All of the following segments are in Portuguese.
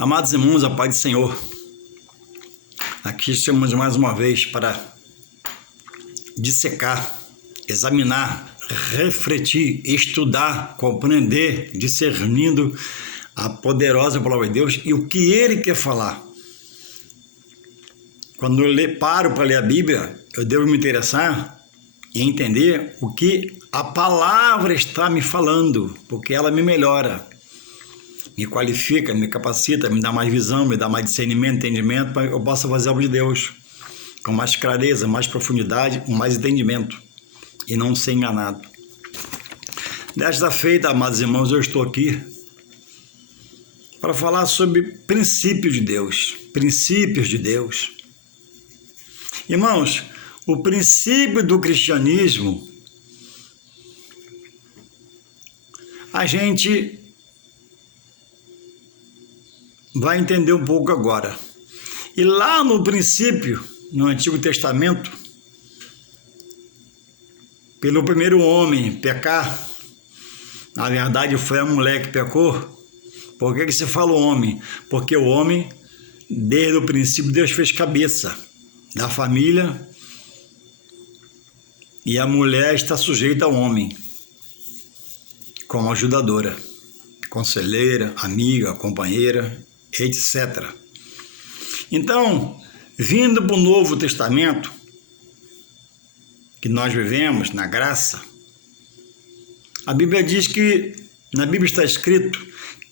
Amados irmãos, a paz do Senhor, aqui estamos mais uma vez para dissecar, examinar, refletir, estudar, compreender, discernindo a poderosa palavra de Deus e o que Ele quer falar. Quando eu paro para ler a Bíblia, eu devo me interessar e entender o que a palavra está me falando, porque ela me melhora, me qualifica, me capacita, me dá mais visão, me dá mais discernimento, entendimento, para que eu possa fazer a obra de Deus com mais clareza, mais profundidade, com mais entendimento e não ser enganado. Desta feita, amados irmãos, eu estou aqui para falar sobre princípios de Deus, princípios de Deus. Irmãos, o princípio do cristianismo, a gente vai entender um pouco agora. E lá no princípio, no Antigo Testamento, pelo primeiro homem pecar, na verdade foi a mulher que pecou. Por que se fala homem? Porque o homem, desde o princípio, Deus fez cabeça da família e a mulher está sujeita ao homem como ajudadora, conselheira, amiga, companheira, etc. Então, vindo para o Novo Testamento, que nós vivemos na graça, a Bíblia diz que, na Bíblia está escrito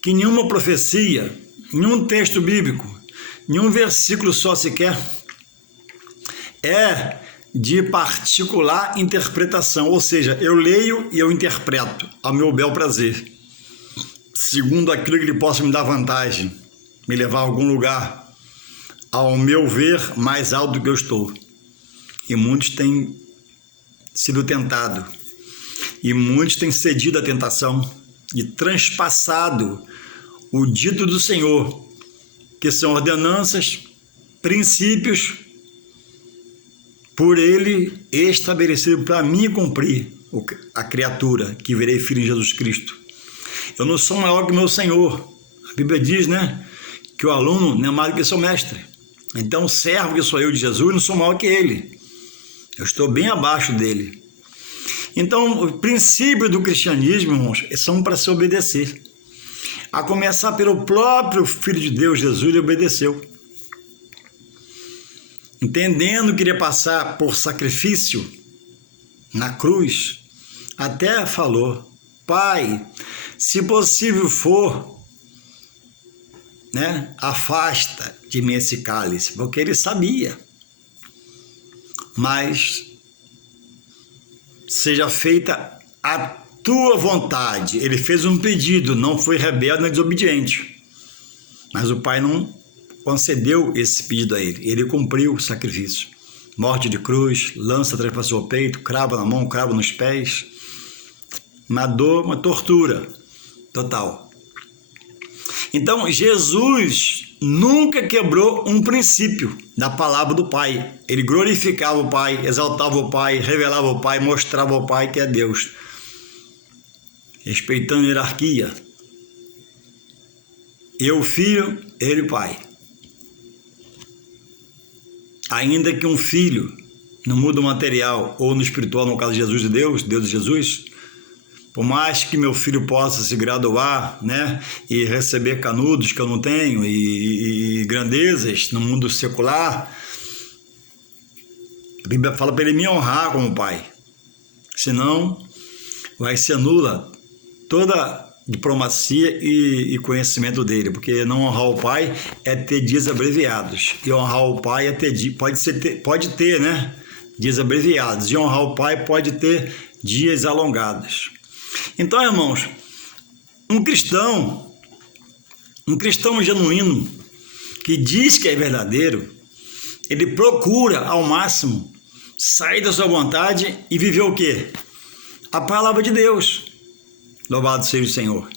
que nenhuma profecia, nenhum texto bíblico, nenhum versículo só sequer é de particular interpretação, ou seja, eu leio e eu interpreto ao meu bel prazer, segundo aquilo que ele possa me dar vantagem, me levar a algum lugar, ao meu ver, mais alto do que eu estou. E muitos têm sido tentados, e muitos têm cedido à tentação e transpassado o dito do Senhor, que são ordenanças, princípios, por Ele estabelecido para mim cumprir a criatura, que virei filho de Jesus Cristo. Eu não sou maior que meu Senhor. A Bíblia diz, que o aluno não é maior que seu mestre. Então, o servo que sou eu de Jesus, não sou maior que ele. Eu estou bem abaixo dele. Então, o princípio do cristianismo, irmãos, são para se obedecer. A começar pelo próprio Filho de Deus, Jesus, ele obedeceu. Entendendo que iria passar por sacrifício na cruz, até falou: Pai, se possível for, afasta de mim esse cálice, porque ele sabia. Mas seja feita a tua vontade. Ele fez um pedido, não foi rebelde nem desobediente. Mas o Pai não concedeu esse pedido a ele. Ele cumpriu o sacrifício. Morte de cruz, lança transpassou o peito, cravo na mão, cravo nos pés. Uma dor, uma tortura total. Então, Jesus nunca quebrou um princípio da palavra do Pai. Ele glorificava o Pai, exaltava o Pai, revelava o Pai, mostrava o Pai que é Deus. Respeitando a hierarquia. Eu, filho, ele, Pai. Ainda que um filho, no mundo material ou no espiritual, no caso de Jesus e Deus e Jesus, por mais que meu filho possa se graduar, e receber canudos que eu não tenho, e grandezas no mundo secular, a Bíblia fala para ele me honrar como pai. Senão, vai ser nula toda diplomacia e conhecimento dele, porque não honrar o pai é ter dias abreviados, e honrar o pai é ter pode ter dias abreviados, e honrar o pai pode ter dias alongados. Então, irmãos, um cristão genuíno, que diz que é verdadeiro, ele procura ao máximo sair da sua vontade e viver o quê? A palavra de Deus. Louvado seja o Senhor.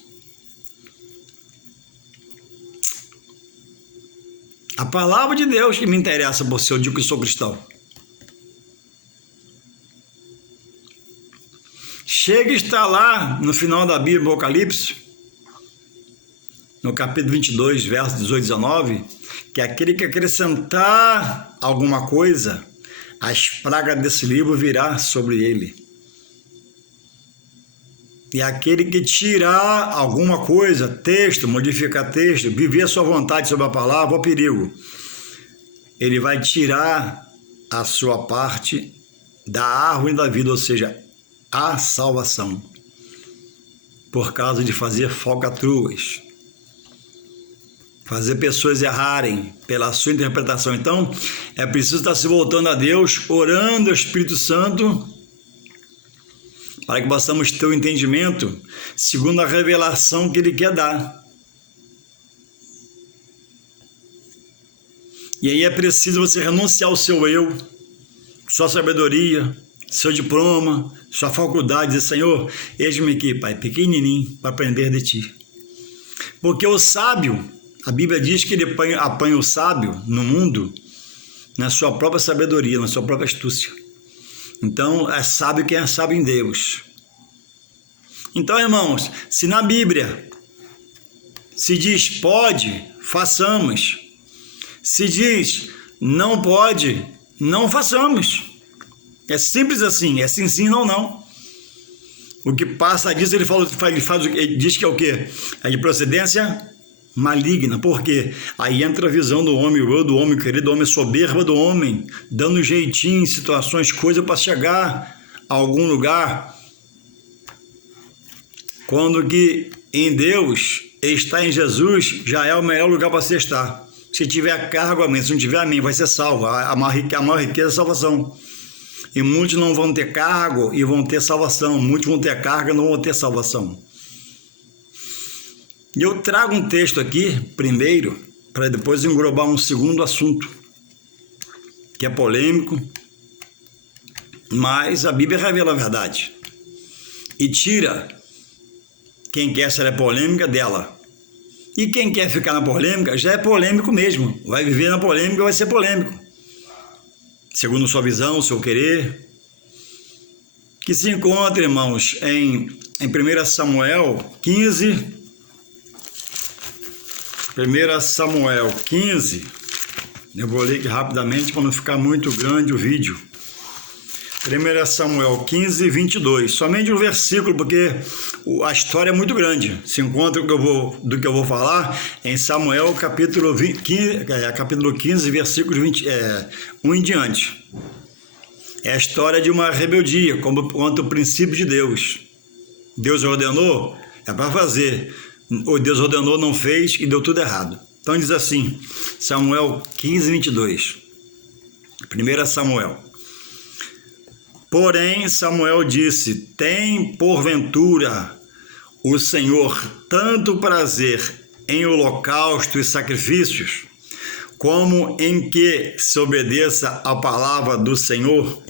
A palavra de Deus que me interessa por si, eu digo que sou cristão. Chega e está lá no final da Bíblia, Apocalipse, no capítulo 22, versos 18 e 19, que aquele que acrescentar alguma coisa, as pragas desse livro virá sobre ele. E aquele que tirar alguma coisa, texto, modificar texto, viver a sua vontade sobre a palavra, o perigo. Ele vai tirar a sua parte da árvore da vida, ou seja, a salvação, por causa de fazer falcatruas, fazer pessoas errarem pela sua interpretação. Então, é preciso estar se voltando a Deus, orando ao Espírito Santo, para que possamos ter o entendimento segundo a revelação que Ele quer dar. E aí é preciso você renunciar ao seu eu, sua sabedoria, seu diploma, sua faculdade, dizer: Senhor, eis-me aqui, Pai, pequenininho, para aprender de Ti. Porque o sábio, a Bíblia diz que ele apanha o sábio no mundo na sua própria sabedoria, na sua própria astúcia. Então, é sábio quem é sábio em Deus. Então, irmãos, se na Bíblia se diz pode, façamos. Se diz não pode, não façamos. É simples assim, é sim, sim, não, não. O que passa disso, ele diz que é o quê? É de procedência maligna. Por quê? Aí entra a visão do homem, o eu do homem, querido, do homem, soberba do homem, dando jeitinho em situações, coisa para chegar a algum lugar. Quando que em Deus, estar em Jesus, já é o melhor lugar para você estar. Se tiver cargo, amém. Se não tiver, amém, vai ser salvo. A maior riqueza é a salvação. E muitos não vão ter cargo e vão ter salvação. Muitos vão ter carga e não vão ter salvação. E eu trago um texto aqui, primeiro, para depois englobar um segundo assunto, que é polêmico, mas a Bíblia revela a verdade. E tira quem quer ser polêmica dela. E quem quer ficar na polêmica já é polêmico mesmo. Vai viver na polêmica, vai ser polêmico. Segundo sua visão, seu querer. Que se encontra, irmãos, em 1 Samuel 15. 1 Samuel 15. Eu vou ler aqui rapidamente para não ficar muito grande o vídeo. 1 Samuel 15, 22. Somente um versículo, porque a história é muito grande. Se encontra do que eu vou falar em Samuel capítulo 15, versículos 1 em diante. É a história de uma rebeldia contra o princípio de Deus. Deus ordenou, é para fazer. O Deus ordenou, não fez e deu tudo errado. Então diz assim, Samuel 15, 22. 1 Samuel. Porém, Samuel disse: tem porventura o Senhor tanto prazer em holocausto e sacrifícios, como em que se obedeça a palavra do Senhor?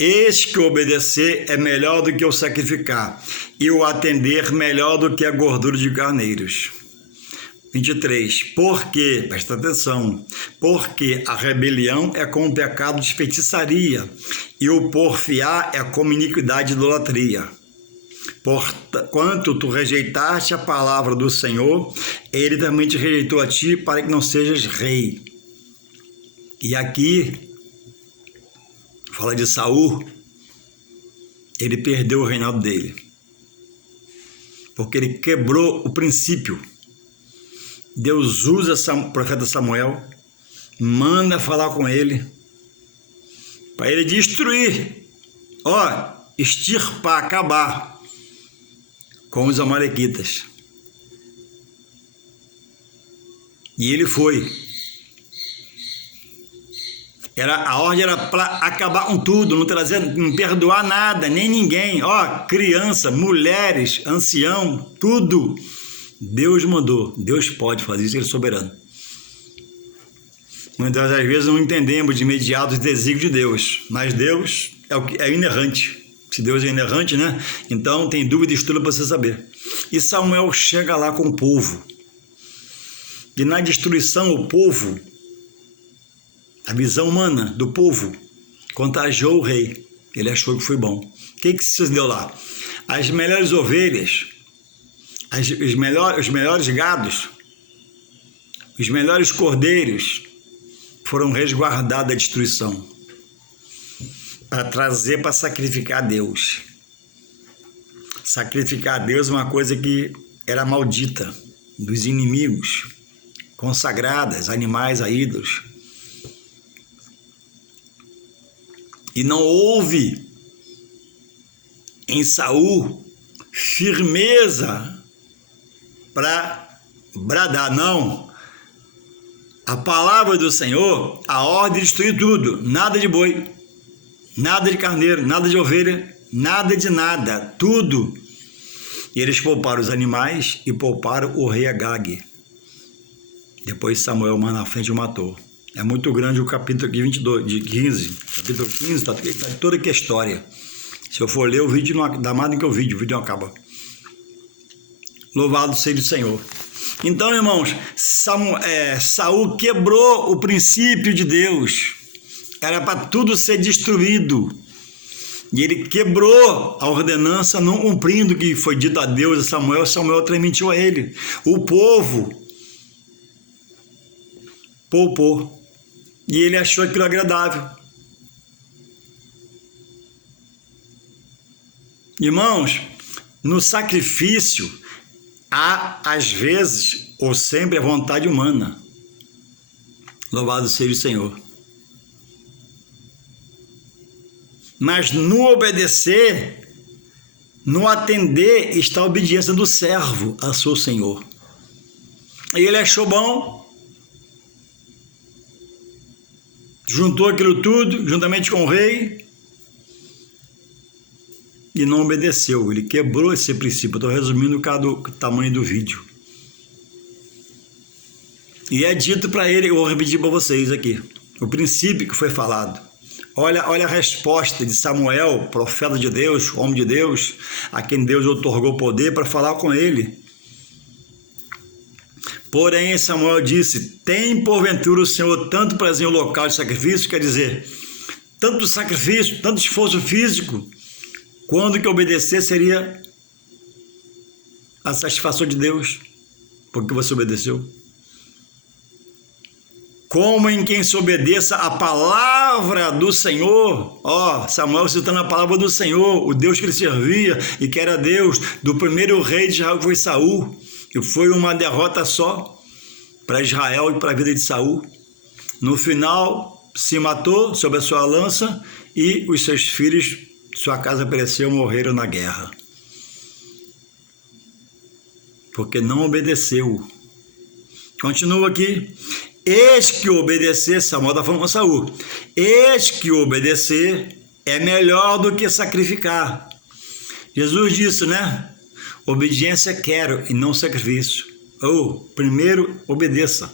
Eis que obedecer é melhor do que o sacrificar, e o atender melhor do que a gordura de carneiros. 23. Porque, presta atenção, porque a rebelião é como pecado de feitiçaria, e o porfiar é como iniquidade e idolatria. Porquanto tu rejeitaste a palavra do Senhor, ele também te rejeitou a ti, para que não sejas rei. E aqui, fala de Saul, ele perdeu o reinado dele, porque ele quebrou o princípio. Deus usa o profeta Samuel, manda falar com ele, para ele destruir, extirpar, acabar com os amalequitas. E ele foi. A ordem era para acabar com tudo, não perdoar nada, nem ninguém. Criança, mulheres, ancião, tudo. Deus mandou, Deus pode fazer isso, Ele é soberano. Muitas das vezes não entendemos de imediato os desígnios de Deus, mas Deus é inerrante. Se Deus é inerrante, né? Então tem dúvida e estudo para você saber. E Samuel chega lá com o povo. E na destruição, o povo, a visão humana do povo, contagiou o rei. Ele achou que foi bom. O que sucedeu lá? As melhores ovelhas os melhores gados, os melhores cordeiros foram resguardados da destruição para trazer para sacrificar a Deus. Sacrificar a Deus é uma coisa que era maldita dos inimigos, consagradas, animais a ídolos. E não houve em Saul firmeza para bradar, não. A palavra do Senhor, a ordem de destruir tudo, nada de boi, nada de carneiro, nada de ovelha, nada de nada, tudo. E eles pouparam os animais e pouparam o rei Agag. Depois Samuel mais na frente o matou. É muito grande o capítulo aqui 22, de 15. Capítulo 15 está toda aqui a história. Se eu for ler o vídeo, não dá mais do que o vídeo não acaba. Louvado seja o Senhor. Então, irmãos, Saul quebrou o princípio de Deus. Era para tudo ser destruído. E ele quebrou a ordenança, não cumprindo o que foi dito a Deus a Samuel. Samuel transmitiu a ele. O povo poupou. E ele achou aquilo agradável. Irmãos, no sacrifício há, às vezes, ou sempre, a vontade humana. Louvado seja o Senhor. Mas no obedecer, no atender, está a obediência do servo a seu Senhor. E ele achou bom, juntou aquilo tudo, juntamente com o rei, e não obedeceu. Ele quebrou esse princípio. Estou resumindo cada tamanho do vídeo. E é dito para ele, eu vou repetir para vocês aqui, o princípio que foi falado. Olha a resposta de Samuel, profeta de Deus, homem de Deus, a quem Deus otorgou poder para falar com ele. Porém, Samuel disse, tem porventura o Senhor tanto prazer em local de sacrifício, quer dizer, tanto sacrifício, tanto esforço físico, quando que obedecer seria a satisfação de Deus, porque você obedeceu. Como em quem se obedeça a palavra do Senhor. Samuel citando a palavra do Senhor, o Deus que ele servia e que era Deus do primeiro rei de Israel, que foi Saul, que foi uma derrota só para Israel e para a vida de Saul. No final, se matou sob a sua lança e os seus filhos, sua casa pereceu, morreram na guerra. Porque não obedeceu. Continua aqui. Eis que obedecer, Samuel está falando com Saul, eis que obedecer é melhor do que sacrificar. Jesus disse, né? Obediência quero e não sacrifício. Primeiro obedeça.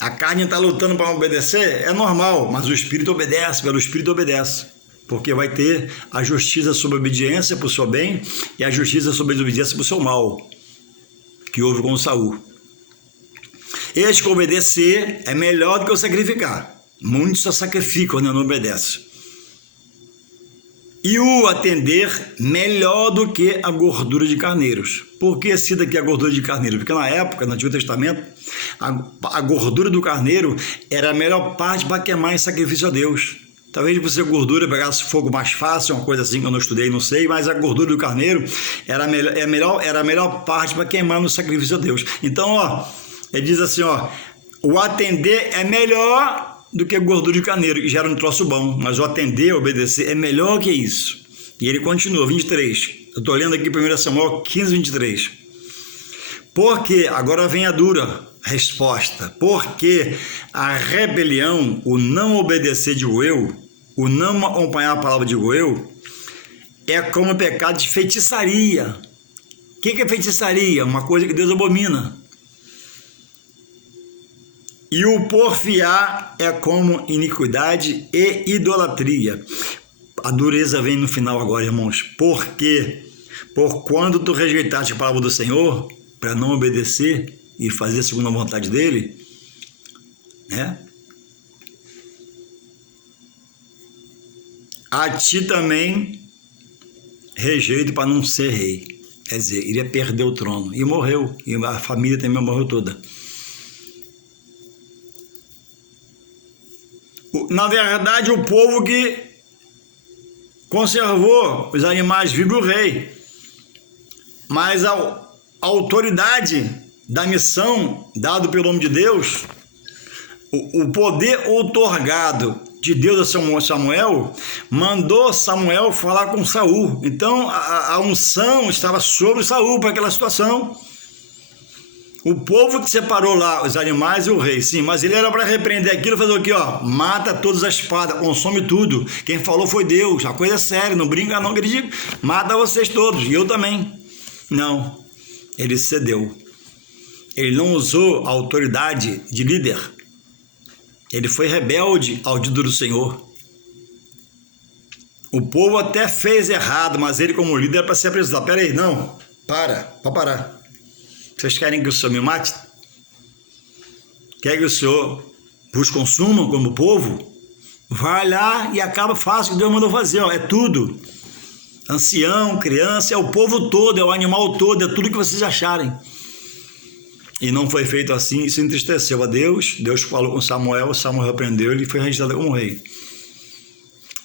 A carne está lutando para obedecer, é normal, mas o Espírito obedece, pelo Espírito obedece. Porque vai ter a justiça sobre a obediência para o seu bem e a justiça sobre a desobediência para o seu mal, que houve com Saul. Eis que obedecer é melhor do que o sacrificar. Muitos só sacrificam, né? Não obedecem. E o atender melhor do que a gordura de carneiros. Por que cita aqui a gordura de carneiro? Porque na época, no Antigo Testamento, a gordura do carneiro era a melhor parte para queimar em sacrifício a Deus. Talvez você gordura pegasse fogo mais fácil, uma coisa assim que eu não estudei, não sei, mas a gordura do carneiro era a melhor parte para queimar no sacrifício a Deus. Então, ele diz assim, o atender é melhor do que gordura de carneiro, que gera um troço bom, mas o atender, obedecer, é melhor que isso. E ele continua, 23. Eu estou lendo aqui 1 Samuel 15, 23. Porque, agora vem a dura resposta, porque a rebelião, o não obedecer, digo eu, o não acompanhar a palavra, digo eu, é como pecado de feitiçaria. O que é feitiçaria? Uma coisa que Deus abomina. E o porfiar é como iniquidade e idolatria. A dureza vem no final agora, irmãos. Por quê? Por quando tu rejeitaste a palavra do Senhor, para não obedecer e fazer segundo a vontade dele, né? A ti também rejeito para não ser rei. quer dizer, iria perder o trono. E morreu, e a família também morreu toda. Na verdade, o povo que conservou os animais vivos, o rei. Mas a autoridade da missão dada pelo homem de Deus, o poder outorgado de Deus a Samuel, mandou Samuel falar com Saul. Então a unção estava sobre Saul para aquela situação. O povo que separou lá os animais e o rei, sim, mas ele era para repreender aquilo, fazer o quê? Mata todas as espadas, consome tudo. Quem falou foi Deus, a coisa é séria, não brinca não, acredito. Mata vocês todos, e eu também. Não, ele cedeu. Ele não usou a autoridade de líder. Ele foi rebelde ao dito do Senhor. O povo até fez errado, mas ele como líder era para se apresentar. Peraí, não, pode parar. Vocês querem que o Senhor me mate? Quer que o Senhor vos consuma como povo? Vai lá e acaba, faça o que Deus mandou fazer, é tudo. Ancião, criança, é o povo todo, é o animal todo, é tudo que vocês acharem. E não foi feito assim, isso entristeceu a Deus. Deus falou com Samuel repreendeu ele e foi registrado como rei.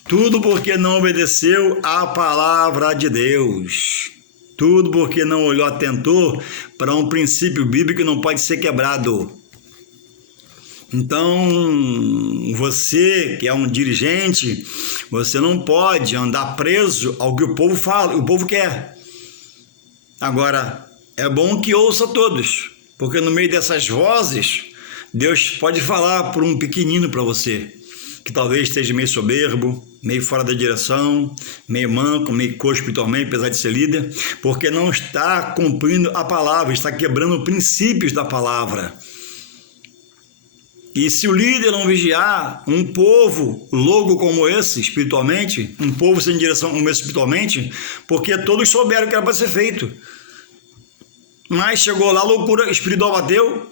Tudo porque não obedeceu à palavra de Deus. Tudo porque não olhou, atentou para um princípio bíblico que não pode ser quebrado. Então, você que é um dirigente, você não pode andar preso ao que o povo fala, o povo quer. Agora, é bom que ouça todos, porque no meio dessas vozes, Deus pode falar por um pequenino para você, que talvez esteja meio soberbo, meio fora da direção, meio manco, meio coxo espiritualmente, apesar de ser líder, porque não está cumprindo a palavra, está quebrando princípios da palavra. E se o líder não vigiar, um povo louco como esse, espiritualmente, um povo sem direção como esse espiritualmente, porque todos souberam que era para ser feito. Mas chegou lá, a loucura espiritual bateu,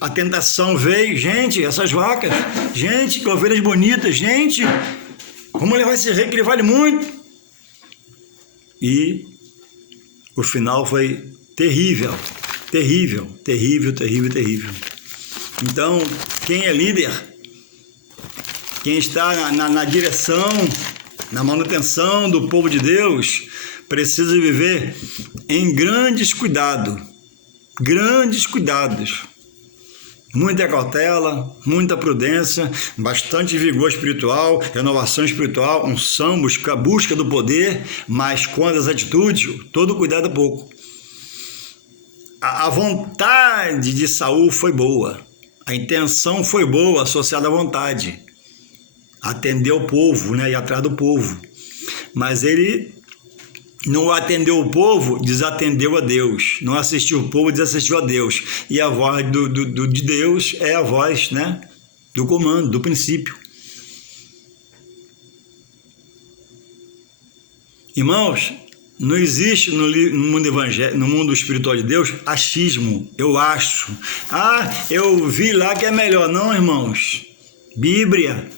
a tentação veio, gente, essas vacas, gente, que ovelhas bonitas, gente, vamos levar esse rei que ele vale muito. E o final foi terrível, terrível, terrível, terrível, terrível. Então, quem é líder, quem está na direção, na manutenção do povo de Deus, precisa viver em grandes cuidados, muita cautela, muita prudência, bastante vigor espiritual, renovação espiritual, unção, busca do poder, mas quando as atitudes, todo cuidado é pouco. A vontade de Saul foi boa, a intenção foi boa, associada à vontade, atender o povo, né, ir atrás do povo, mas ele não atendeu o povo, desatendeu a Deus. Não assistiu o povo, desassistiu a Deus. E a voz de Deus é a voz, né, do comando, do princípio. Irmãos, não existe no mundo evangélico, no mundo espiritual de Deus, achismo. Eu acho. Eu vi lá que é melhor. Não, irmãos. Bíblia.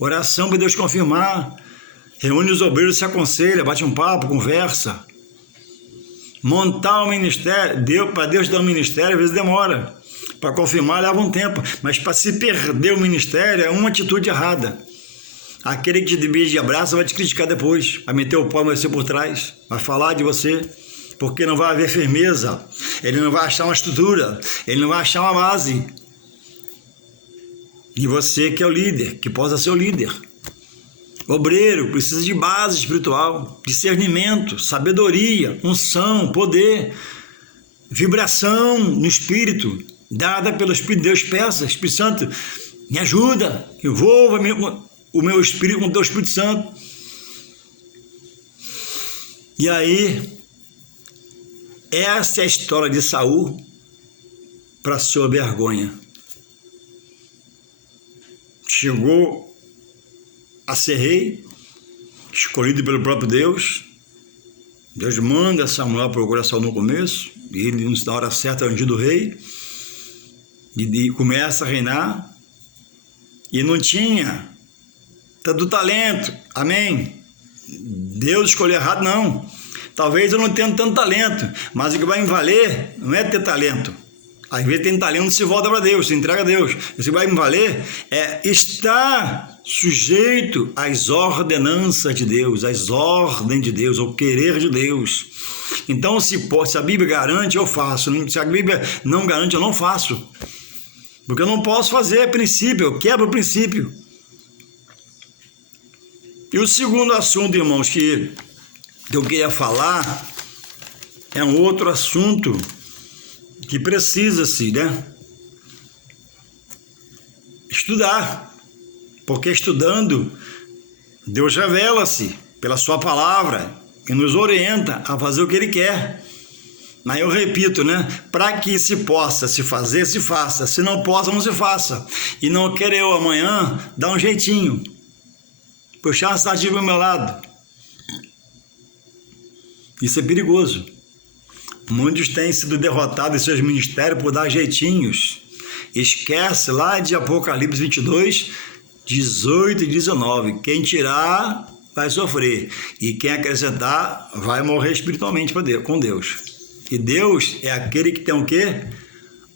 Oração para Deus confirmar. Reúne os obreiros, se aconselha, bate um papo, conversa. Montar um ministério, para Deus dar um ministério, às vezes demora. Para confirmar, leva um tempo. Mas para se perder o ministério, é uma atitude errada. Aquele que te beija de abraço vai te criticar depois. Vai meter o pau em você por trás. Vai falar de você. Porque não vai haver firmeza. Ele não vai achar uma estrutura. Ele não vai achar uma base. E você que é o líder, que possa ser o líder. Obreiro precisa de base espiritual, discernimento, sabedoria, unção, poder, vibração no Espírito, dada pelo Espírito de Deus. Peça, Espírito Santo, me ajuda, envolva o meu Espírito com o teu Espírito Santo. E aí, essa é a história de Saul para sua vergonha. Chegou a ser rei, escolhido pelo próprio Deus. Deus manda Samuel procurar Saul no começo, e ele, na hora certa, é ungido rei, e começa a reinar, e não tinha tanto talento, amém? Deus escolheu errado, não. Talvez eu não tenha tanto talento, mas o que vai me valer não é ter talento. Às vezes tem talento, se volta para Deus, se entrega a Deus. O que vai me valer é estar sujeito às ordenanças de Deus, às ordens de Deus, ao querer de Deus. Então, se a Bíblia garante, eu faço. Se a Bíblia não garante, eu não faço. Porque eu não posso fazer princípio, eu quebro o princípio. E o segundo assunto, irmãos, que eu queria falar é um outro assunto que precisa-se, né, estudar. Porque estudando, Deus revela-se pela sua palavra e nos orienta a fazer o que Ele quer. Mas eu repito, né? Para que se possa se fazer, se faça. Se não possa, não se faça. E não quero eu amanhã dar um jeitinho, puxar uma sardinha para o meu lado. Isso é perigoso. Muitos têm sido derrotados em seus ministérios por dar jeitinhos. Esquece lá de Apocalipse 22, 18 e 19. Quem tirar vai sofrer. E quem acrescentar vai morrer espiritualmente com Deus. E Deus é aquele que tem o quê?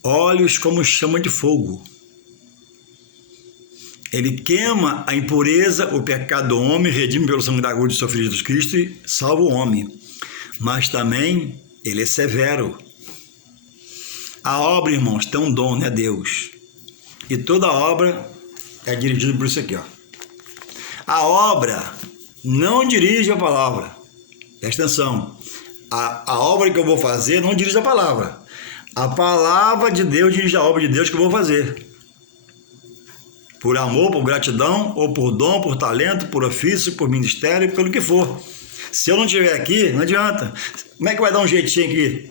Olhos como chama de fogo. Ele queima a impureza, o pecado do homem, redime pelo sangue da cruz de seu Filho Jesus Cristo e salva o homem. Mas também Ele é severo. A obra, irmãos, tem um dom, né, Deus? E toda obra é dirigida por isso aqui, ó. A obra não dirige a palavra. Presta atenção. A obra que eu vou fazer não dirige a palavra. A palavra de Deus dirige a obra de Deus que eu vou fazer. Por amor, por gratidão, ou por dom, por talento, por ofício, por ministério, pelo que for. Se eu não estiver aqui, não adianta. Como é que vai dar um jeitinho aqui?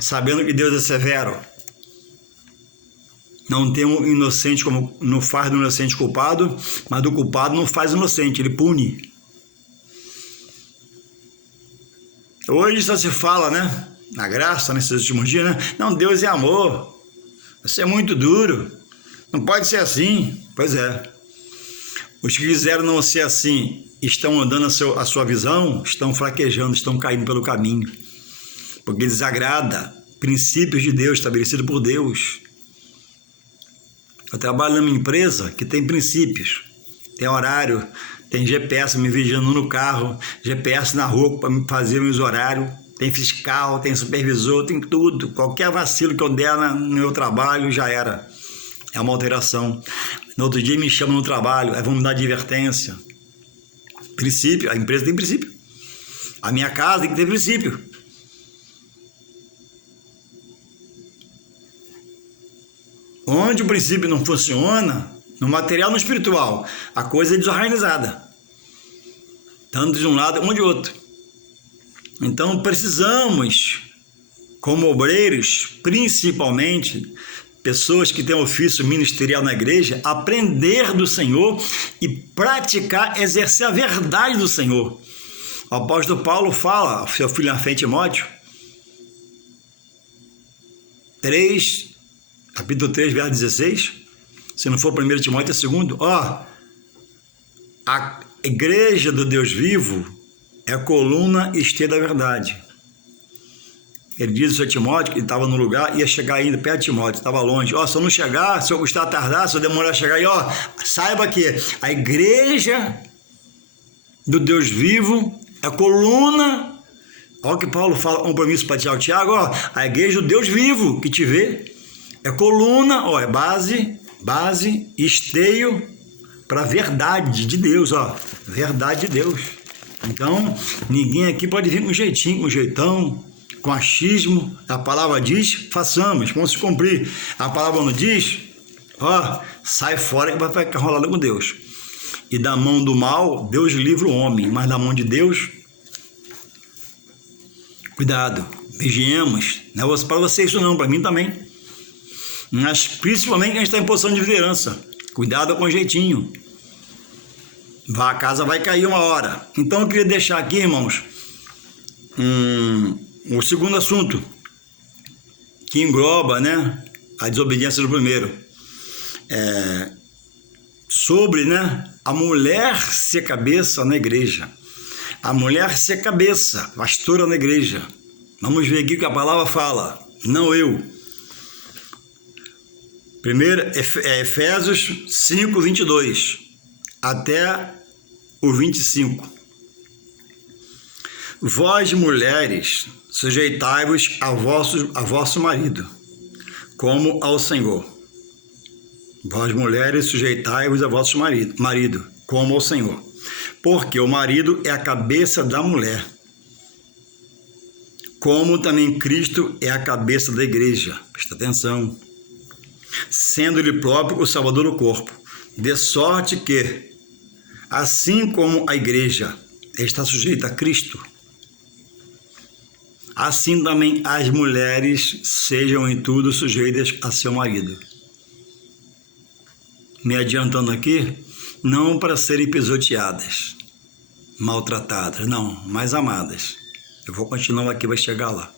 Sabendo que Deus é severo. Não tem um inocente como não faz do inocente culpado, mas do culpado não faz inocente, ele pune. Hoje só se fala, né? Na graça, nesses últimos dias, né? Não, Deus é amor. Isso é muito duro. Não pode ser assim. Pois é. Os que quiseram não ser assim estão andando a sua visão, estão fraquejando, estão caindo pelo caminho. Porque desagrada princípios de Deus estabelecidos por Deus. Eu trabalho numa empresa que tem princípios, tem horário, tem GPS me vigiando no carro, GPS na rua para me fazer meus horários, tem fiscal, tem supervisor, tem tudo. Qualquer vacilo que eu der no meu trabalho já era. É uma alteração. No outro dia me chamam no trabalho, vão me dar advertência. Princípio, a empresa tem princípio. A minha casa tem que ter princípio. Onde o princípio não funciona, no material e no espiritual, a coisa é desorganizada. Tanto de um lado como de outro. Então precisamos, como obreiros, principalmente, pessoas que têm ofício ministerial na igreja, aprender do Senhor e praticar, exercer a verdade do Senhor. O apóstolo Paulo fala, seu filho na fé Timóteo, 3, capítulo 3, verso 16, se não for 1 Timóteo, é 2, a igreja do Deus vivo é a coluna e esteira da verdade. Ele diz isso a Timóteo, que ele estava no lugar, ia chegar ainda perto de Timóteo, estava longe. Se eu não chegar, se eu gostar de tardar, se eu demorar a chegar aí, saiba que a igreja do Deus vivo é a coluna. Olha o que Paulo fala, compromisso para Tiago, a igreja do Deus vivo que te vê. É coluna, é base, esteio para a verdade de Deus, verdade de Deus. Então, ninguém aqui pode vir com jeitinho, com jeitão, com achismo. A palavra diz, façamos, vamos se cumprir. A palavra não diz, sai fora que vai ficar rolando com Deus. E da mão do mal, Deus livra o homem, mas da mão de Deus, cuidado, vigiemos. Não é para você isso não, para mim também. Mas principalmente quem a gente está em posição de liderança. Cuidado com o jeitinho. A casa vai cair uma hora. Então eu queria deixar aqui, irmãos, o segundo assunto, que engloba, né, a desobediência do primeiro. Sobre, né, a mulher ser cabeça na igreja. A mulher ser cabeça, pastora na igreja. Vamos ver aqui o que a palavra fala, não eu. Primeiro, Efésios 5, 22, até o 25. Vós, mulheres, sujeitai-vos a vosso marido, como ao Senhor. Vós, mulheres, sujeitai-vos a vosso marido, como ao Senhor. Porque o marido é a cabeça da mulher, como também Cristo é a cabeça da igreja. Presta atenção. Sendo ele próprio o salvador do corpo, de sorte que, assim como a igreja está sujeita a Cristo, assim também as mulheres sejam em tudo sujeitas a seu marido. Me adiantando aqui, não para serem pisoteadas, maltratadas, não, mas amadas. Eu vou continuar aqui, vai chegar lá.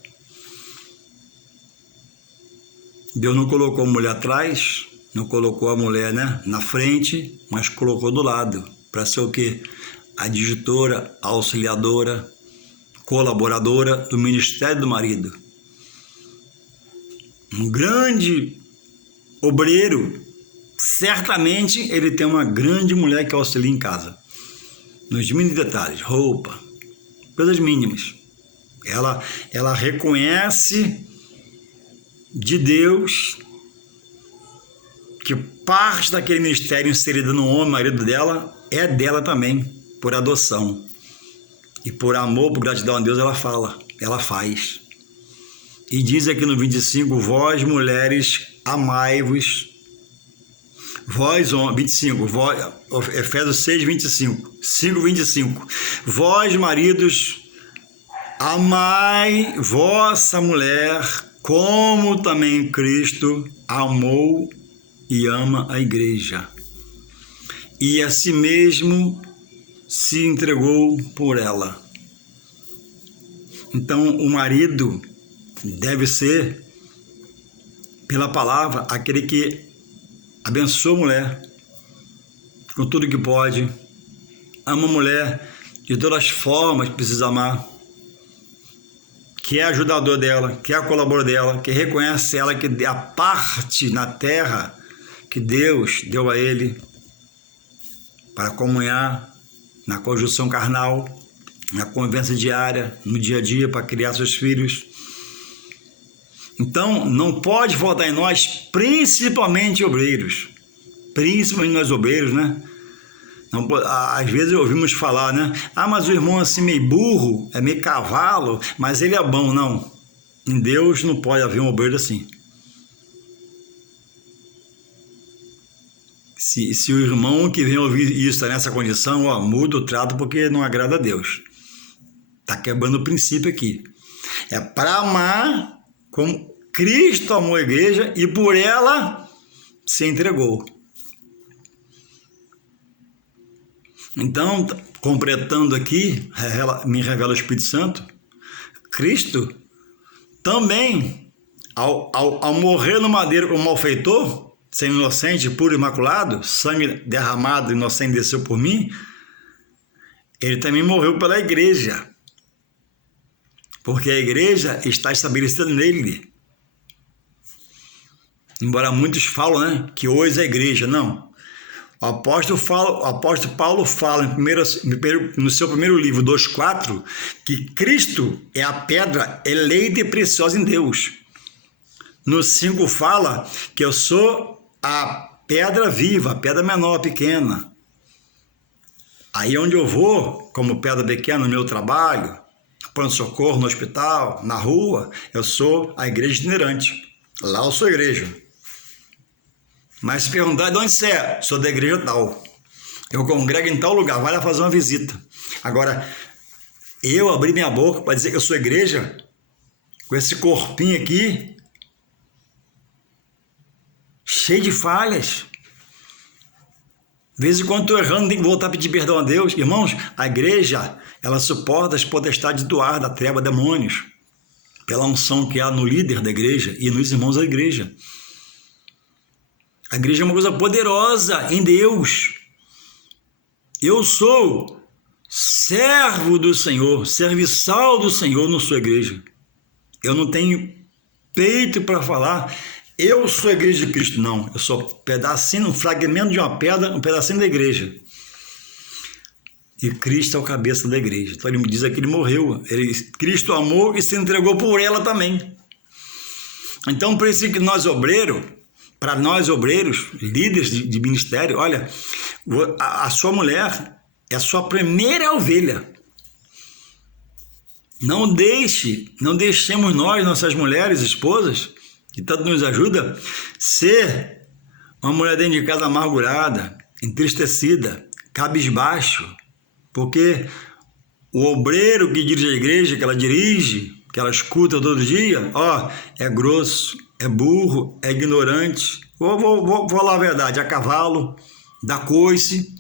Deus não colocou a mulher atrás, não colocou a mulher, na frente, mas colocou do lado, para ser o quê? Adjutora, auxiliadora, colaboradora do ministério do marido. Um grande obreiro, certamente ele tem uma grande mulher que auxilia em casa. Nos mínimos detalhes, roupa, coisas mínimas. Ela reconhece de Deus que parte daquele ministério inserido no homem, marido dela, é dela também, por adoção. E por amor, por gratidão a Deus, ela faz. E diz aqui no 25, vós mulheres, amai-vos. Vós, 25, Efésios 6, 25, 5, 25. Vós, maridos, amai vossa mulher, como também Cristo amou e ama a igreja, e a si mesmo se entregou por ela. Então, o marido deve ser, pela palavra, aquele que abençoa a mulher com tudo que pode, ama a mulher de todas as formas que precisa amar, que é ajudador dela, que é colaborador dela, que reconhece ela que a parte na terra que Deus deu a ele para comunhar na conjunção carnal, na convivência diária, no dia a dia, para criar seus filhos. Então, não pode faltar em nós, principalmente obreiros, principalmente nós obreiros, Não, às vezes ouvimos falar, mas o irmão é assim meio burro, é meio cavalo, mas ele é bom. Não, em Deus não pode haver um obreiro assim. Se o irmão que vem ouvir isso está nessa condição, muda o trato porque não agrada a Deus. Está quebrando o princípio aqui. É para amar como Cristo amou a igreja e por ela se entregou. Então, completando aqui, me revela o Espírito Santo, Cristo também, ao morrer no madeiro como malfeitor, sendo inocente, puro e imaculado, sangue derramado, inocente desceu por mim, ele também morreu pela igreja, porque a igreja está estabelecida nele. Embora muitos falam, que hoje é a igreja, não. O apóstolo Paulo fala no seu primeiro livro, 2,4, que Cristo é a pedra eleita e preciosa em Deus. No 5 fala que eu sou a pedra viva, a pedra menor, pequena. Aí onde eu vou, como pedra pequena, no meu trabalho, no pronto-socorro, no hospital, na rua, eu sou a igreja itinerante. Lá eu sou igreja. Mas se perguntar de onde você é, sou da igreja tal. Eu congrego em tal lugar, vai lá fazer uma visita. Agora, eu abri minha boca para dizer que eu sou igreja, com esse corpinho aqui, cheio de falhas. De vez em quando estou errando, tenho que voltar a pedir perdão a Deus. Irmãos, a igreja, ela suporta as potestades do ar, da treva, demônios, pela unção que há no líder da igreja e nos irmãos da igreja. A igreja é uma coisa poderosa em Deus. Eu sou servo do Senhor, serviçal do Senhor na sua igreja. Eu não tenho peito para falar, eu sou a igreja de Cristo. Não, eu sou um pedacinho, um fragmento de uma pedra, um pedacinho da igreja. E Cristo é o cabeça da igreja. Então ele me diz que ele morreu. Cristo amou e se entregou por ela também. Então, por isso que para nós obreiros, líderes de ministério, olha, a sua mulher é a sua primeira ovelha. Não deixemos nós, nossas mulheres, esposas, que tanto nos ajuda, ser uma mulher dentro de casa amargurada, entristecida, cabisbaixo, porque o obreiro que dirige a igreja, que ela dirige, que ela escuta todo dia, é grosso, é burro, é ignorante. Vou falar a verdade, é cavalo, dá coice,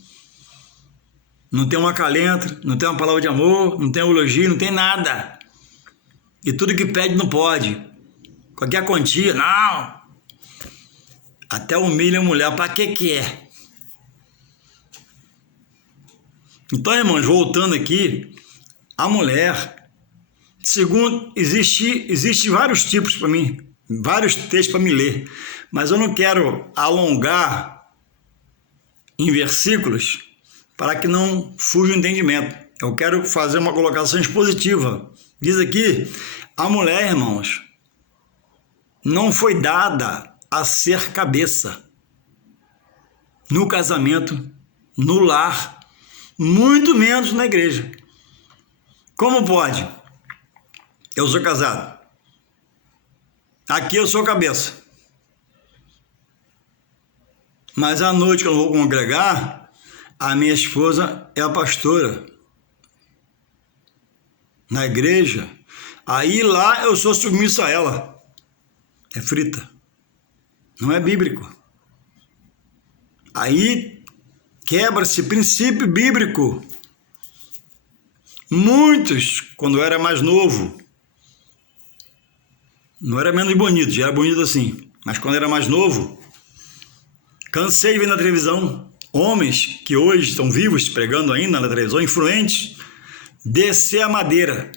não tem um acalento, não tem uma palavra de amor, não tem um elogio, não tem nada. E tudo que pede não pode. Qualquer quantia, não. Até humilha a mulher, para que é? Então, irmãos, voltando aqui, a mulher, segundo, existe vários tipos para mim, vários textos para me ler, mas eu não quero alongar em versículos para que não fuja o entendimento. Eu quero fazer uma colocação expositiva. Diz aqui, a mulher, irmãos, não foi dada a ser cabeça no casamento, no lar, muito menos na igreja. Como pode? Eu sou casado. Aqui eu sou cabeça. Mas à noite que eu vou congregar, a minha esposa é a pastora. Na igreja, aí lá eu sou submisso a ela. É frita. Não é bíblico. Aí quebra-se princípio bíblico. Muitos, quando eu era mais novo, não era menos bonito, já era bonito assim, mas quando eu era mais novo, cansei de ver na televisão homens que hoje estão vivos, pregando ainda na televisão, influentes, descer a madeira.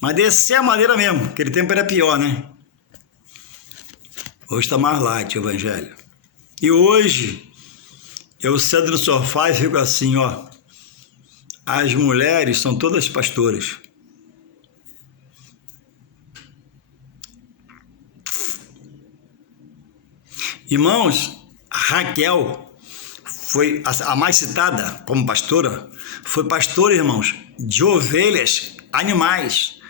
Mas descer a madeira mesmo, aquele tempo era pior, né? Hoje está mais light o evangelho. E hoje, eu sento no sofá e fico assim, as mulheres são todas pastoras. Irmãos, Raquel foi a mais citada como pastora, foi pastora, irmãos, de ovelhas, animais,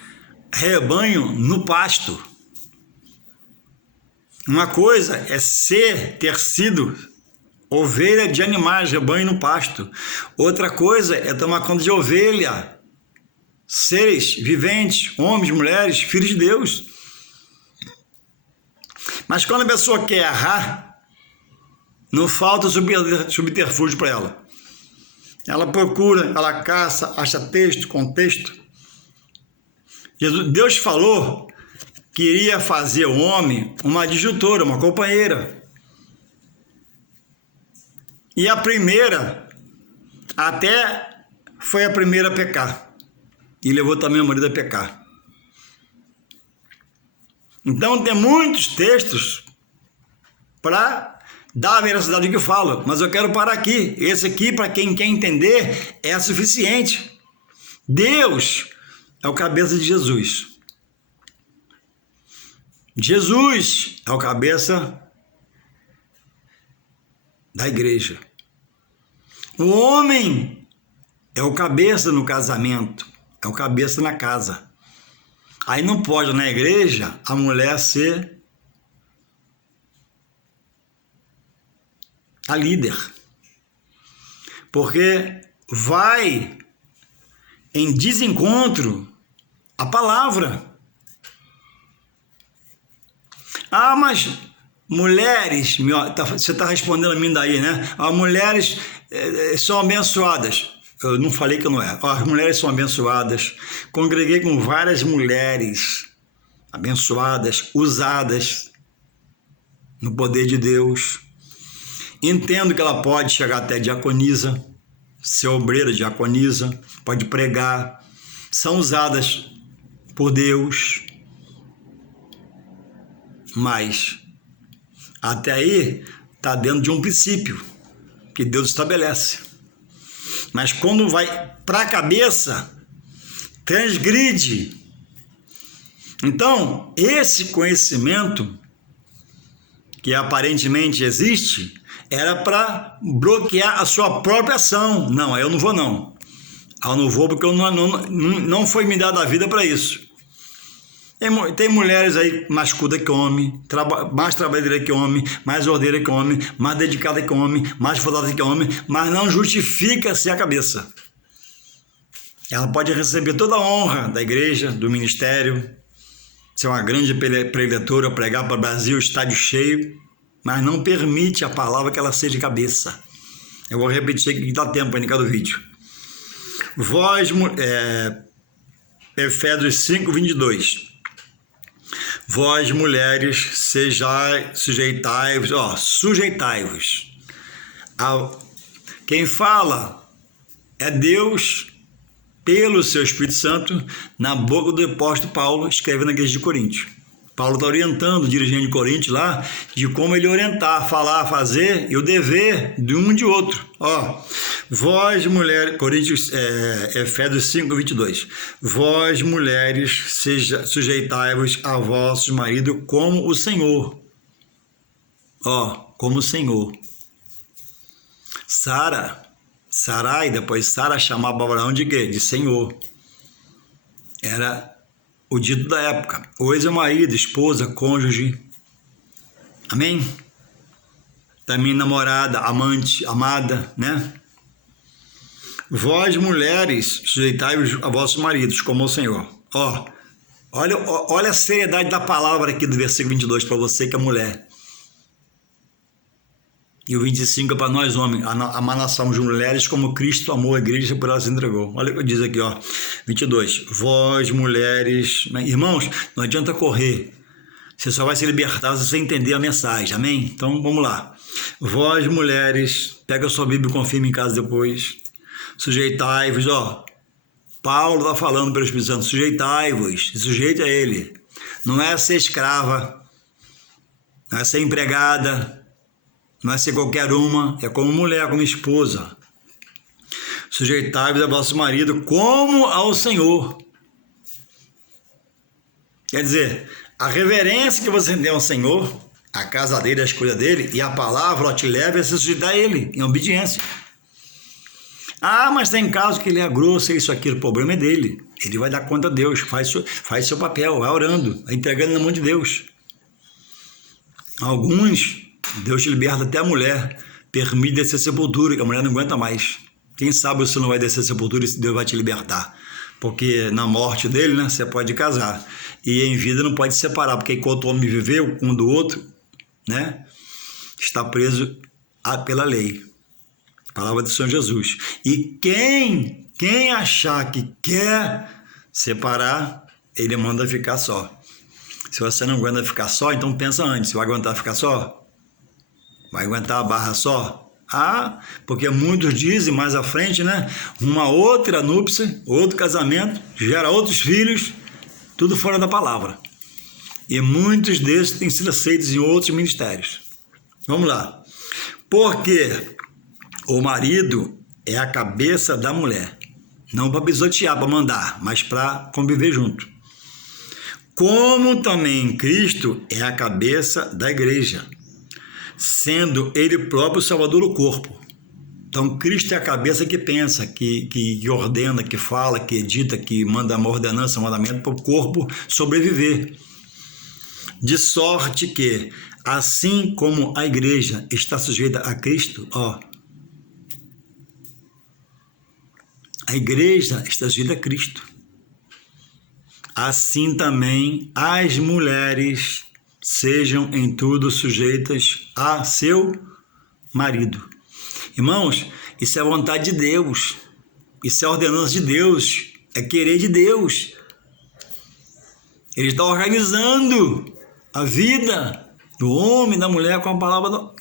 rebanho no pasto. Uma coisa é ter sido ovelha de animais, rebanho no pasto. Outra coisa é tomar conta de ovelha, seres viventes, homens, mulheres, filhos de Deus. Mas quando a pessoa quer errar, não falta subterfúgio para ela. Ela procura, ela caça, acha texto, contexto. Deus falou que iria fazer o homem uma adjutora, uma companheira. E a primeira, até foi a primeira a pecar. E levou também o marido a pecar. Então tem muitos textos para dar a veracidade do que falo, mas eu quero parar aqui. Esse aqui, para quem quer entender, é suficiente. Deus é o cabeça de Jesus. Jesus é o cabeça da igreja. O homem é o cabeça no casamento, é o cabeça na casa. Aí não pode na igreja a mulher ser a líder, porque vai em desencontro à palavra. Mas mulheres, você está respondendo a mim daí, né? As mulheres são abençoadas. Eu não falei que não é. As mulheres são abençoadas. Congreguei com várias mulheres abençoadas, usadas no poder de Deus. Entendo que ela pode chegar até diaconisa, ser obreira, diaconisa, pode pregar, são usadas por Deus, mas até aí está dentro de um princípio que Deus estabelece. Mas quando vai para a cabeça, transgride. Então, esse conhecimento que aparentemente existe, era para bloquear a sua própria ação. Não, eu não vou não. Eu não vou porque eu não foi me dada a vida para isso. Tem mulheres aí mais cultas que homem, mais trabalhadeira que homem, mais ordeira que homem, mais dedicada que homem, mais esforçada que homem, mas não justifica-se a cabeça. Ela pode receber toda a honra da igreja, do ministério, ser uma grande preletora, pregar para o Brasil, estádio cheio, mas não permite a palavra que ela seja cabeça. Eu vou repetir aqui que dá tempo ainda cada vídeo. Efésios 5, 22. Vós, mulheres, sujeitai-vos. Quem fala é Deus, pelo seu Espírito Santo, na boca do apóstolo Paulo, escrevendo na igreja de Corinto. Paulo está orientando o dirigente de Corinto lá, de como ele orientar, falar, fazer, e o dever de um e de outro. Vós, mulheres, Efésios 5, 22. Vós, mulheres, sujeitai-vos a vossos maridos como o Senhor. Como o Senhor. Sarai, depois Sara chamava Abraão de quê? De Senhor. Era o dito da época. Hoje é marido, esposa, cônjuge. Amém? Também namorada, amante, amada, né? Vós, mulheres, sujeitai-vos a vossos maridos, como o Senhor. Olha a seriedade da palavra aqui do versículo 22 para você que é mulher. E o 25 é para nós, homens, amar nação de mulheres como Cristo amou a igreja por ela se entregou. Olha o que diz aqui, 22. Vós, mulheres... Irmãos, não adianta correr. Você só vai se libertar se você entender a mensagem, amém? Então, vamos lá. Vós, mulheres, pega a sua Bíblia e confirma em casa depois. Sujeitai-vos, Paulo está falando pelo Espírito Santo, sujeitai-vos, se sujeite a ele. Não é ser escrava, não é ser empregada, não é ser qualquer uma, é como mulher, como esposa. Sujeitai-vos a vosso marido como ao Senhor. Quer dizer, a reverência que você tem ao Senhor, a casa dele, a escolha dele, e a palavra te leva a se sujeitar a ele, em obediência. Mas tem caso que ele é grosso, isso, aquilo, o problema é dele. Ele vai dar conta a Deus, faz seu papel, vai orando, vai entregando na mão de Deus. Alguns, Deus te liberta até a mulher, permite descer a sepultura, que a mulher não aguenta mais. Quem sabe você não vai descer a sepultura e Deus vai te libertar. Porque na morte dele, né, você pode casar. E em vida não pode separar, porque enquanto o homem viveu um do outro, né, está preso pela lei. Palavra do Senhor Jesus. E quem achar que quer separar, ele manda ficar só. Se você não aguenta ficar só, então pensa antes. Você vai aguentar ficar só? Vai aguentar a barra só? Porque muitos dizem mais à frente, né? Uma outra núpcia, outro casamento, gera outros filhos, tudo fora da palavra. E muitos desses têm sido aceitos em outros ministérios. Vamos lá. Porque o marido é a cabeça da mulher. Não para pisotear, para mandar, mas para conviver junto. Como também Cristo é a cabeça da igreja, sendo ele próprio o salvador do corpo. Então, Cristo é a cabeça que pensa, que ordena, que fala, que edita, que manda uma ordenança, um mandamento para o corpo sobreviver. De sorte que, assim como a igreja está sujeita a Cristo, a igreja está sujeita a Cristo. Assim também as mulheres sejam em tudo sujeitas a seu marido. Irmãos, isso é a vontade de Deus. Isso é a ordenança de Deus. É querer de Deus. Ele está organizando a vida do homem e da mulher com a palavra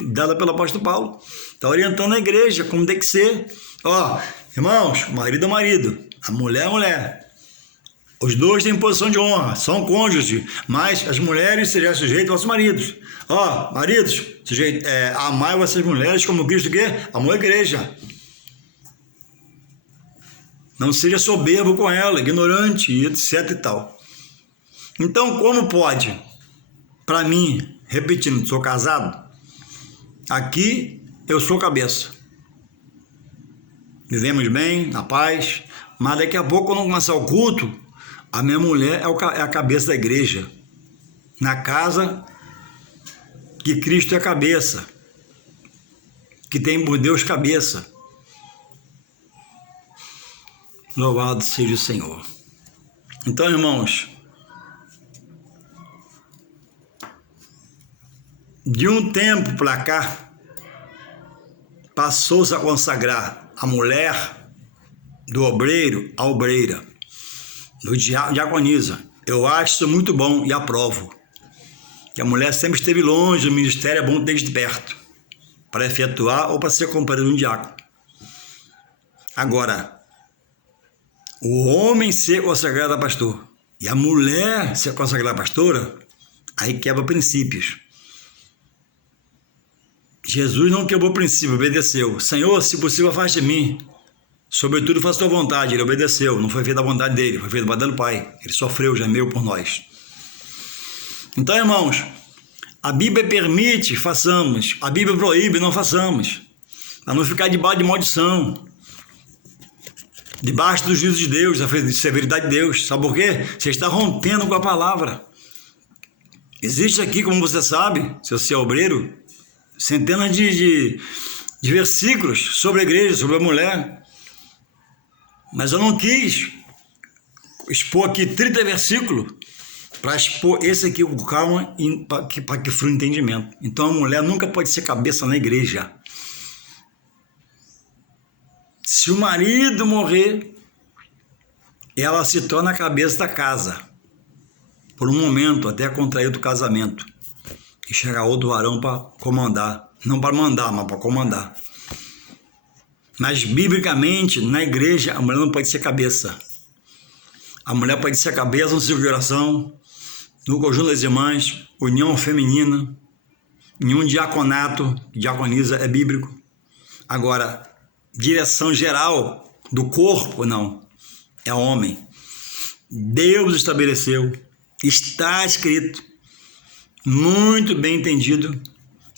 dada pelo apóstolo Paulo. Está orientando a igreja como tem que ser. Ó, irmãos, marido é marido, a mulher é mulher. Os dois têm posição de honra, são cônjuges, mas as mulheres sejam sujeitas aos maridos. Ó, maridos, amai vossas mulheres como Cristo que amou a igreja. Não seja soberbo com ela, ignorante, etc e tal. Então, como pode? Para mim, repetindo, sou casado, aqui eu sou cabeça. Vivemos bem, na paz, mas daqui a pouco, quando começar o culto, a minha mulher é a cabeça da igreja. Na casa que Cristo é a cabeça, que tem por Deus cabeça. Louvado seja o Senhor. Então, irmãos, de um tempo para cá, passou-se a consagrar a mulher do obreiro à obreira, do diaconisa. Eu acho isso muito bom e aprovo. Que a mulher sempre esteve longe do ministério, é bom desde perto, para efetuar ou para ser companheiro de um diácono. Agora, o homem ser consagrado a pastor e a mulher ser consagrada a pastora, aí quebra princípios. Jesus não quebrou princípio, obedeceu. Senhor, se possível, afaste de mim. Sobretudo, faça tua vontade. Ele obedeceu, não foi feito da vontade dele, foi feito da vontade do Pai. Ele sofreu, gemeu por nós. Então, irmãos, a Bíblia permite, façamos. A Bíblia proíbe, não façamos. Para não ficar debaixo de maldição. Debaixo do juízo de Deus, da severidade de Deus. Sabe por quê? Você está rompendo com a palavra. Existe aqui, como você sabe, se você é obreiro, centenas de versículos sobre a igreja, sobre a mulher. Mas eu não quis expor aqui 30 versículos para expor esse aqui com calma para que flua o entendimento. Então a mulher nunca pode ser cabeça na igreja. Se o marido morrer, ela se torna a cabeça da casa, por um momento, até contrair do casamento, e chegar outro varão para comandar, não para mandar, mas para comandar. Mas, biblicamente, na igreja, a mulher não pode ser cabeça. A mulher pode ser cabeça no círculo de oração, no conjunto das irmãs, união feminina, em um diaconato, diaconisa é bíblico. Agora, direção geral do corpo, não, é homem. Deus estabeleceu, está escrito, muito bem entendido.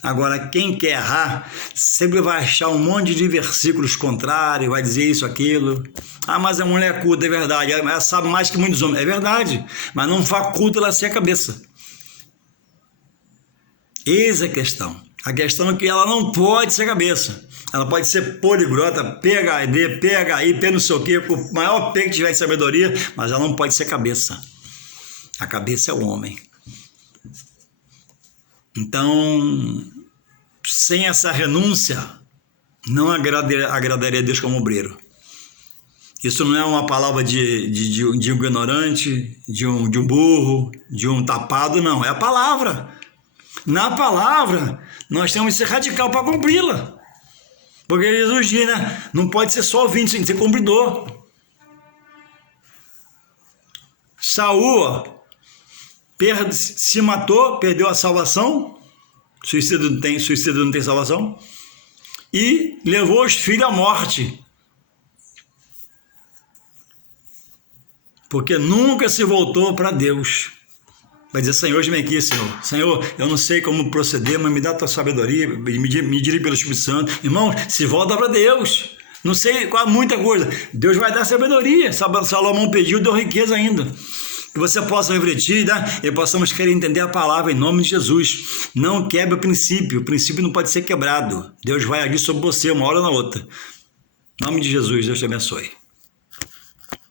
Agora, quem quer errar, sempre vai achar um monte de versículos contrários, vai dizer isso, aquilo. Ah, mas a mulher é culta, é verdade, ela sabe mais que muitos homens. É verdade, mas não faculta ela ser a cabeça. Eis a questão. A questão é que ela não pode ser cabeça. Ela pode ser poliglota, PhD, PHI, P não sei o quê, com o maior P que tiver de sabedoria, mas ela não pode ser cabeça. A cabeça é o homem. Então, sem essa renúncia, não agradaria a Deus como obreiro. Isso não é uma palavra de um ignorante, de um burro, de um tapado, não. É a palavra. Na palavra, nós temos que ser radical para cumpri-la. Porque Jesus diz, né? Não pode ser só ouvinte, tem que ser cumpridor. Saul se matou, perdeu a salvação. Suicídio não tem salvação. E levou os filhos à morte. Porque nunca se voltou para Deus. Vai dizer, Senhor, vem aqui, Senhor. Senhor, eu não sei como proceder, mas me dá a tua sabedoria, me dirige pelo Espírito Santo. Irmão, se volta para Deus. Não sei qual muita coisa. Deus vai dar sabedoria. Salomão pediu, deu riqueza ainda. Que você possa refletir, né? E possamos querer entender a palavra em nome de Jesus. Não quebre o princípio não pode ser quebrado. Deus vai agir sobre você uma hora ou na outra. Em nome de Jesus, Deus te abençoe.